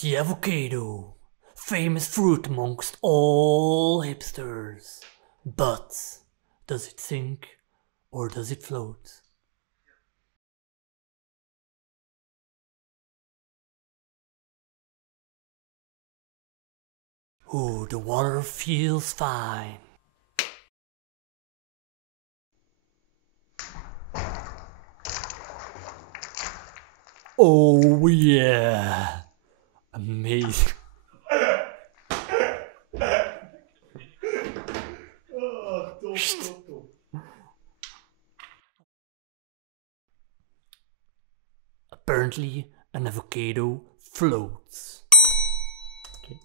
The avocado, famous fruit amongst all hipsters. But does it sink or does it float? Ooh, the water feels fine. Oh yeah, amazing. Apparently, an avocado floats. Okay.